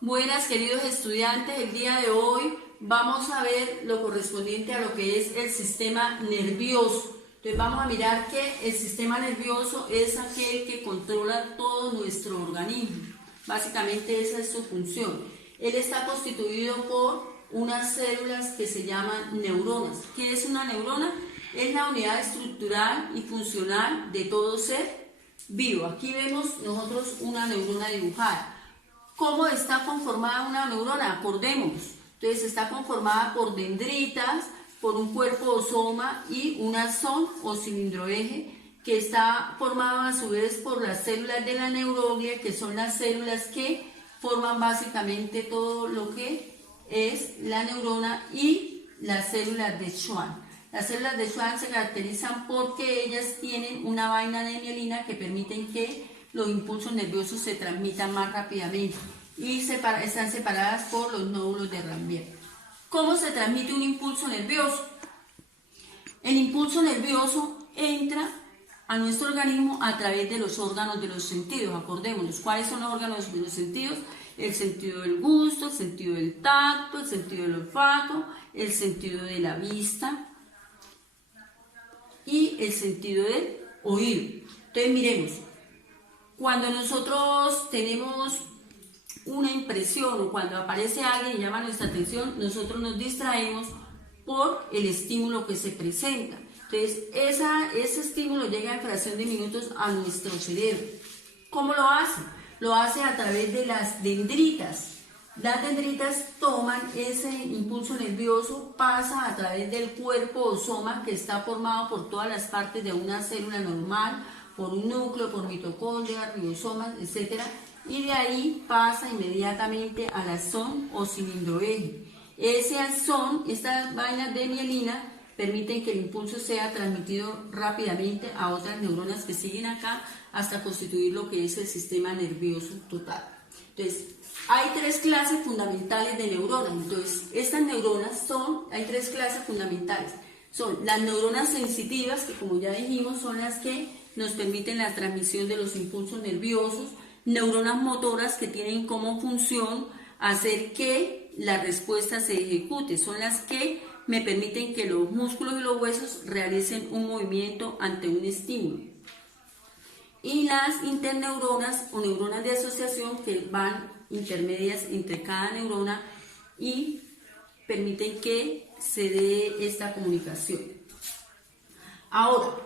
Buenas, queridos estudiantes, el día de hoy vamos a ver lo correspondiente a lo que es el sistema nervioso. Entonces vamos a mirar que el sistema nervioso es aquel que controla todo nuestro organismo. Básicamente esa es su función. Él está constituido por unas células que se llaman neuronas. ¿Qué es una neurona? Es la unidad estructural y funcional de todo ser vivo. Aquí vemos nosotros una neurona dibujada. ¿Cómo está conformada una neurona? Acordémonos. Entonces está conformada por dendritas, por un cuerpo o soma y un axón o cilindroeje que está formado a su vez por las células de la neuroglia, que son las células que forman básicamente todo lo que es la neurona, y las células de Schwann. Las células de Schwann se caracterizan porque ellas tienen una vaina de mielina que permiten que los impulsos nerviosos se transmitan más rápidamente y están separadas por los nódulos de Ranvier. ¿Cómo se transmite un impulso nervioso? El impulso nervioso entra a nuestro organismo a través de los órganos de los sentidos. Acordémonos, ¿cuáles son los órganos de los sentidos? El sentido del gusto, el sentido del tacto, el sentido del olfato, el sentido de la vista y el sentido del oído. Entonces miremos, cuando nosotros tenemos una impresión o cuando aparece alguien y llama nuestra atención, nosotros nos distraemos por el estímulo que se presenta. Entonces, ese estímulo llega en fracción de minutos a nuestro cerebro. ¿Cómo lo hace? Lo hace a través de las dendritas. Las dendritas toman ese impulso nervioso, pasa a través del cuerpo o soma, que está formado por todas las partes de una célula normal, por un núcleo, por mitocondrias, ribosomas, etc. Y de ahí pasa inmediatamente al axón o cilindroeje. Ese axón, estas vainas de mielina, permiten que el impulso sea transmitido rápidamente a otras neuronas que siguen acá hasta constituir lo que es el sistema nervioso total. Entonces, hay tres clases fundamentales de neuronas. Entonces, estas neuronas hay tres clases fundamentales. Son las neuronas sensitivas, que como ya dijimos, son las que nos permiten la transmisión de los impulsos nerviosos. Neuronas motoras, que tienen como función hacer que la respuesta se ejecute. Son las que me permiten que los músculos y los huesos realicen un movimiento ante un estímulo. Y las interneuronas o neuronas de asociación, que van intermedias entre cada neurona y permiten que se dé esta comunicación. Ahora,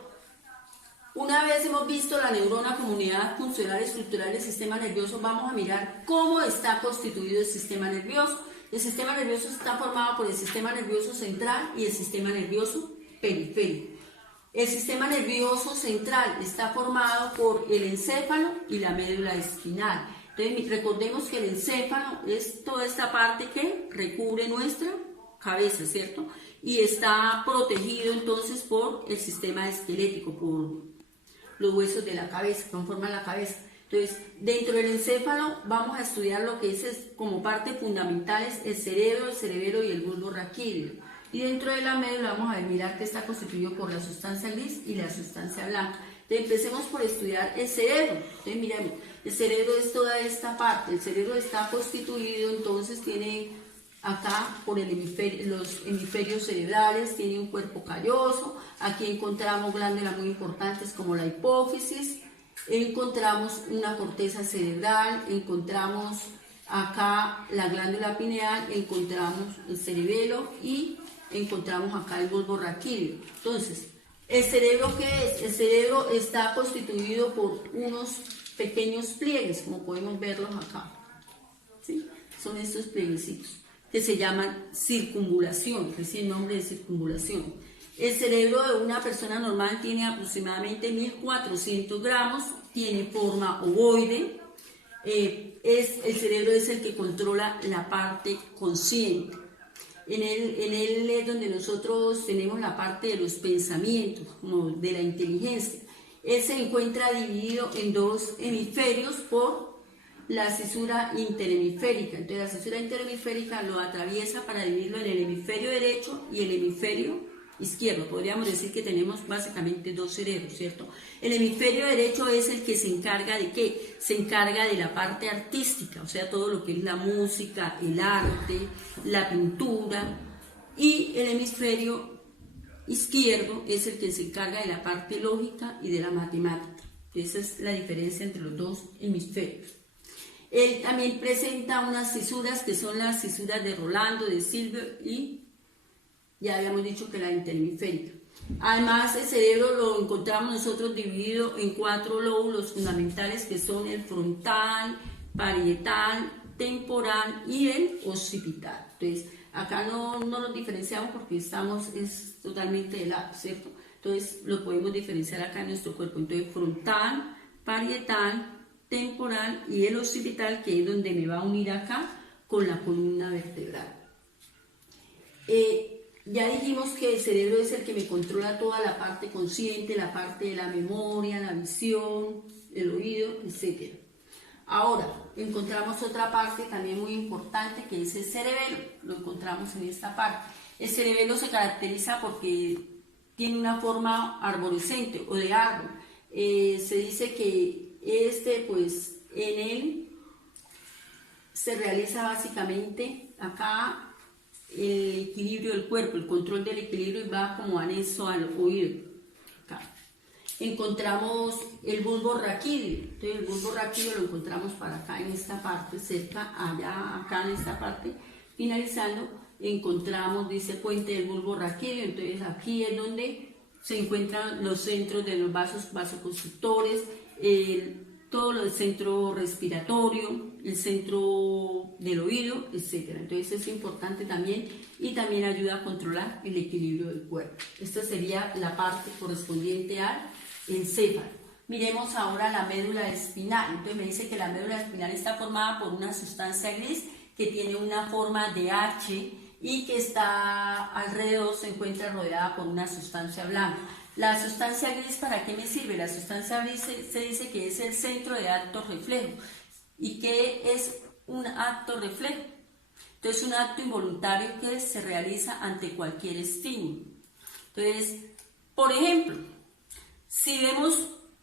una vez hemos visto la neurona como unidad funcional estructural del sistema nervioso, vamos a mirar cómo está constituido el sistema nervioso. El sistema nervioso está formado por el sistema nervioso central y el sistema nervioso periférico. El sistema nervioso central está formado por el encéfalo y la médula espinal. Entonces, recordemos que el encéfalo es toda esta parte que recubre nuestra cabeza, ¿cierto? Y está protegido entonces por el sistema esquelético, por los huesos de la cabeza, que conforman la cabeza. Entonces, dentro del encéfalo vamos a estudiar lo que es como parte fundamentales el cerebelo y el bulbo raquídeo. Y dentro de la médula vamos a mirar que está constituido por la sustancia gris y la sustancia blanca. Entonces, empecemos por estudiar el cerebro. Entonces, miremos, el cerebro es toda esta parte. El cerebro está constituido, entonces tiene acá por los hemisferios cerebrales, tiene un cuerpo calloso. Aquí encontramos glándulas muy importantes como la hipófisis. Encontramos una corteza cerebral, encontramos acá la glándula pineal, encontramos el cerebelo y encontramos acá el bulbo raquídeo. Entonces, ¿el cerebro qué es? El cerebro está constituido por unos pequeños pliegues, como podemos verlos acá, ¿sí? Son estos plieguecitos que se llaman circunvulación, que es el nombre de circunvulación. El cerebro de una persona normal tiene aproximadamente 1400 gramos, tiene forma ovoide. El cerebro es el que controla la parte consciente. En él es donde nosotros tenemos la parte de los pensamientos, como de la inteligencia. Él se encuentra dividido en dos hemisferios por la cisura interhemisférica. Entonces, la cisura interhemisférica lo atraviesa para dividirlo en el hemisferio derecho y el hemisferio izquierdo. Podríamos decir que tenemos básicamente dos cerebros, ¿cierto? El hemisferio derecho es el que se encarga de ¿qué? Se encarga de la parte artística, o sea, todo lo que es la música, el arte, la pintura, y el hemisferio izquierdo es el que se encarga de la parte lógica y de la matemática. Esa es la diferencia entre los dos hemisferios. Él también presenta unas cisuras que son las cisuras de Rolando, de Silver y ya habíamos dicho que la interhemisférica. Además, el cerebro lo encontramos nosotros dividido en 4 lóbulos fundamentales que son el frontal, parietal, temporal y el occipital. Entonces, acá no nos diferenciamos porque es totalmente de lado, ¿cierto? Entonces, lo podemos diferenciar acá en nuestro cuerpo. Entonces, frontal, parietal, temporal y el occipital, que es donde me va a unir acá con la columna vertebral. Ya dijimos que el cerebro es el que me controla toda la parte consciente, la parte de la memoria, la visión, el oído, etc. Ahora, encontramos otra parte también muy importante que es el cerebelo. Lo encontramos en esta parte. El cerebelo se caracteriza porque tiene una forma arborescente o de árbol. Se dice que pues en él se realiza básicamente acá el equilibrio del cuerpo, el control del equilibrio, y va como anexo al oído. Acá encontramos el bulbo raquídeo. Entonces el bulbo raquídeo lo encontramos para acá en esta parte, cerca, allá, acá en esta parte, finalizando, encontramos, dice, puente del bulbo raquídeo. Entonces aquí es donde se encuentran los centros de los vasos vasoconstrictores, todo el centro respiratorio, el centro del oído, etc. Entonces es importante también, y también ayuda a controlar el equilibrio del cuerpo. Esta sería la parte correspondiente al encéfalo. Miremos ahora la médula espinal. Entonces me dice que la médula espinal está formada por una sustancia gris que tiene una forma de H y que está alrededor, se encuentra rodeada por una sustancia blanca. La sustancia gris, ¿para qué me sirve? La sustancia gris se dice que es el centro de acto reflejo. ¿Y qué es un acto reflejo? Entonces, un acto involuntario que se realiza ante cualquier estímulo. Entonces, por ejemplo, si vemos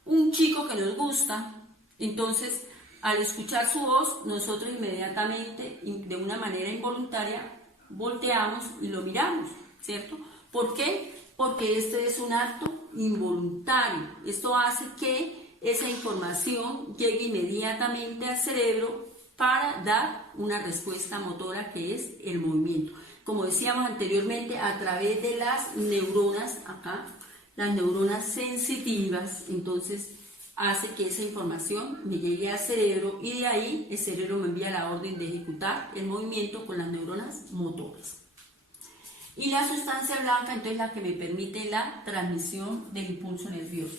un chico que nos gusta, entonces, al escuchar su voz, nosotros inmediatamente, de una manera involuntaria, volteamos y lo miramos, ¿cierto? ¿Por qué? Porque esto es un acto involuntario. Esto hace que esa información llegue inmediatamente al cerebro para dar una respuesta motora, que es el movimiento. Como decíamos anteriormente, a través de las neuronas, acá, las neuronas sensitivas, entonces hace que esa información me llegue al cerebro y de ahí el cerebro me envía la orden de ejecutar el movimiento con las neuronas motoras. Y la sustancia blanca, entonces, la que me permite la transmisión del impulso nervioso.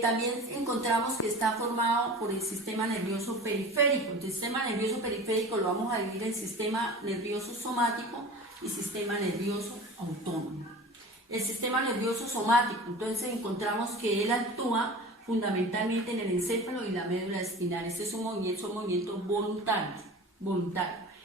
También encontramos que está formado por el sistema nervioso periférico. El sistema nervioso periférico lo vamos a dividir en sistema nervioso somático y sistema nervioso autónomo. El sistema nervioso somático, entonces encontramos que él actúa fundamentalmente en el encéfalo y la médula espinal. Este es un movimiento, son movimientos voluntarios.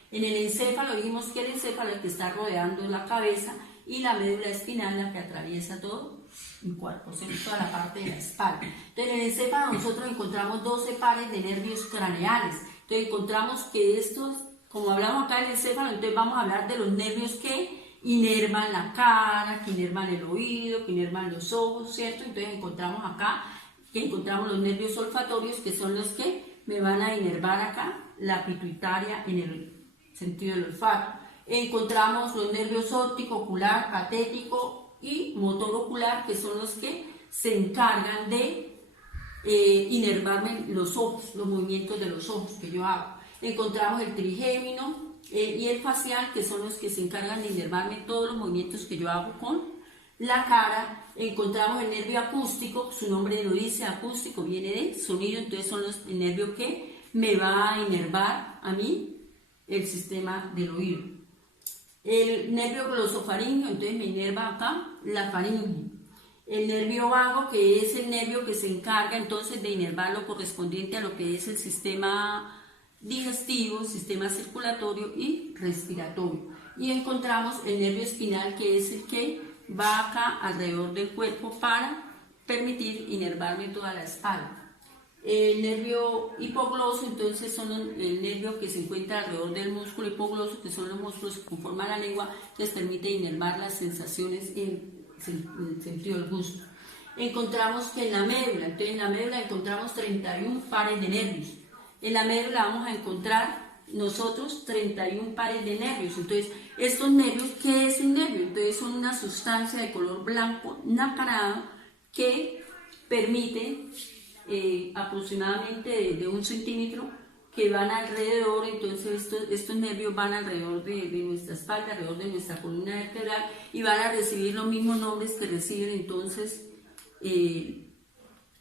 En el encéfalo dijimos que el encéfalo es el que está rodeando la cabeza y la médula espinal la que atraviesa todo el cuerpo, o sea, toda la parte de la espalda. Entonces en el encéfalo nosotros encontramos 12 pares de nervios craneales. Entonces encontramos que estos, como hablamos acá del encéfalo, entonces vamos a hablar de los nervios que inervan la cara, que inervan el oído, que inervan los ojos, ¿cierto? Entonces encontramos acá que encontramos los nervios olfatorios, que son los que me van a inervar acá la pituitaria en el sentido del olfato. Encontramos los nervios óptico, ocular, catético y motor ocular, que son los que se encargan de inervarme los ojos, los movimientos de los ojos que yo hago. Encontramos el trigémino y el facial, que son los que se encargan de inervarme todos los movimientos que yo hago con la cara. Encontramos el nervio acústico, su nombre lo dice, acústico viene de sonido, entonces son el nervio que me va a inervar a mí el sistema del oído. El nervio glosofaríngeo, entonces me inerva acá la faringe. El nervio vago, que es el nervio que se encarga entonces de inervar lo correspondiente a lo que es el sistema digestivo, sistema circulatorio y respiratorio. Y encontramos el nervio espinal, que es el que va acá alrededor del cuerpo para permitir inervarme toda la espalda. El nervio hipogloso, entonces, son el nervio que se encuentra alrededor del músculo hipogloso, que son los músculos que conforman la lengua, que les permite inervar las sensaciones en el sentido del gusto. Encontramos que en la médula, entonces en la médula encontramos 31 pares de nervios. En la médula vamos a encontrar nosotros 31 pares de nervios. Entonces, estos nervios, ¿qué es un nervio? Entonces, son una sustancia de color blanco nacarado que permite aproximadamente de 1 centímetro, que van alrededor. Entonces estos nervios van alrededor de nuestra espalda, alrededor de nuestra columna vertebral, y van a recibir los mismos nombres que reciben entonces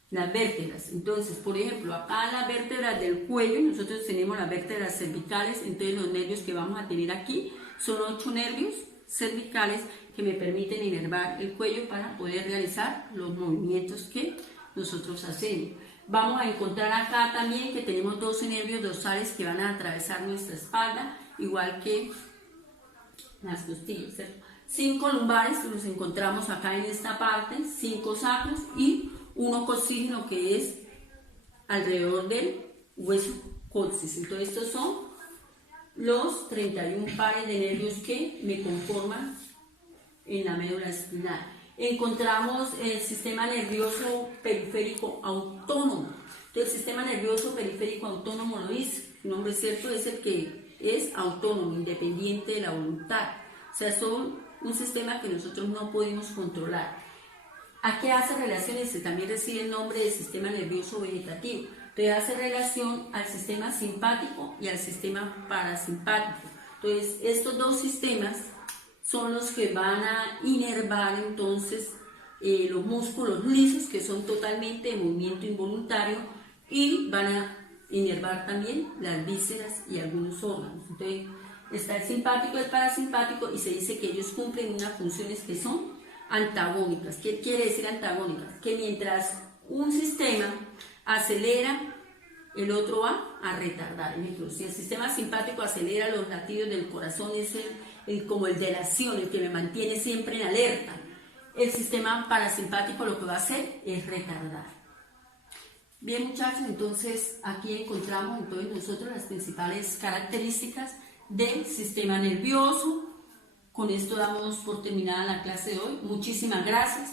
las vértebras. Entonces, por ejemplo, acá en las vértebras del cuello nosotros tenemos las vértebras cervicales. Entonces los nervios que vamos a tener aquí son 8 nervios cervicales que me permiten inervar el cuello para poder realizar los movimientos que nosotros hacemos. Vamos a encontrar acá también que tenemos 12 nervios dorsales que van a atravesar nuestra espalda, igual que las costillas, ¿cierto? 5 lumbares que los encontramos acá en esta parte, 5 sacros y 1 coxígeno, que es alrededor del hueso coxis. Entonces estos son los 31 pares de nervios que me conforman en la médula espinal. Encontramos el sistema nervioso periférico autónomo. Entonces, el sistema nervioso periférico autónomo, lo dice, su nombre cierto, es el que es autónomo, independiente de la voluntad. O sea, es un sistema que nosotros no podemos controlar. ¿A qué hace relación? Este también recibe el nombre de sistema nervioso vegetativo. Entonces, hace relación al sistema simpático y al sistema parasimpático. Entonces, estos dos sistemas son los que van a inervar entonces los músculos lisos, que son totalmente de movimiento involuntario, y van a inervar también las vísceras y algunos órganos. Entonces está el simpático y el parasimpático, y se dice que ellos cumplen unas funciones que son antagónicas. ¿Qué quiere decir antagónicas? Que mientras un sistema acelera, el otro va a retardar. Ejemplo, si el sistema simpático acelera los latidos del corazón, es como el de la acción, el que me mantiene siempre en alerta. El sistema parasimpático lo que va a hacer es retardar. Bien, muchachos, entonces aquí encontramos entonces nosotros las principales características del sistema nervioso. Con esto damos por terminada la clase de hoy. Muchísimas gracias.